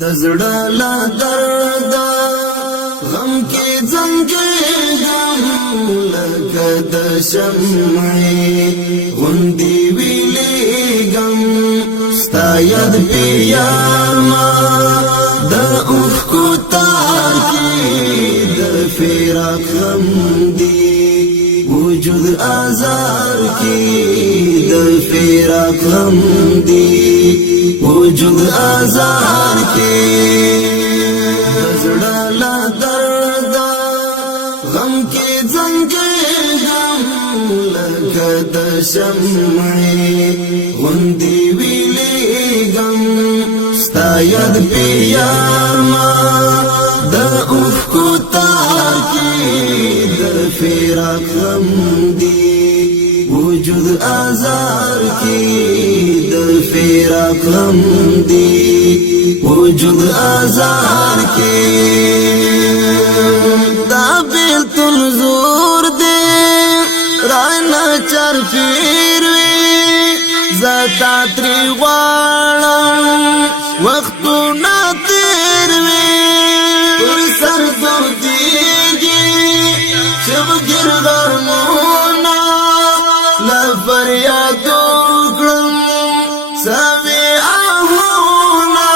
دزړه لا درد غم کې زنګېږم لکه د شمعې غوندې ویلېږم ستا یاد پې یار ما د اوښکو تار کې د فراق غم دی وجود آزار کې د فراق غم دی وجود آزار کې زړه لا درد غم کې زنګېږم لکه د شمعې غوندې ویلېږم ستا یاد پې یار ما د اوښکو تار کې د فراق غم دی وجود آزار کې د فراق غم دی وجود آزار کې دا بیلتون زور دی رانا چر پیر وی زتا تری غواړم وختونه تیر وی پر سر دو دیږي شبګر غرمونه لفریاد وکړم سوي آهونه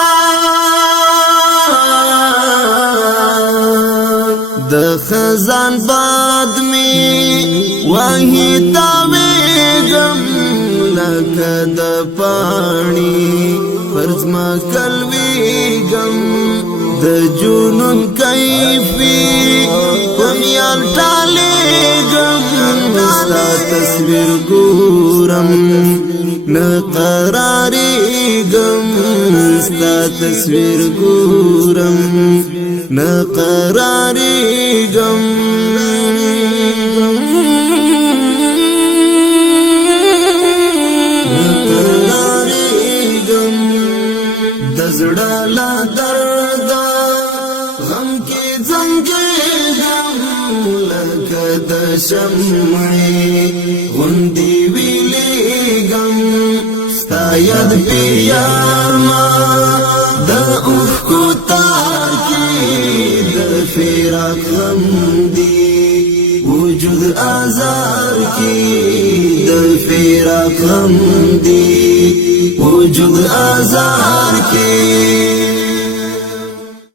د خزان باد می وحی تاویږم لکه د پاڼې پر ځمکه لویږم د جنون کیفي په خیال ټالېږم ستا تصویر ګورم نه قرارېږم ستا تصویر ګورم نه قرارېږم د زړه لا درد غم کې زنګېږم لکه د شمعې غوندې ویلېږم ستا یاد پې یار ما د اوښکو تار کې د فراق غم دی وجود آزار کې د فراق غم دی وجود آزار کې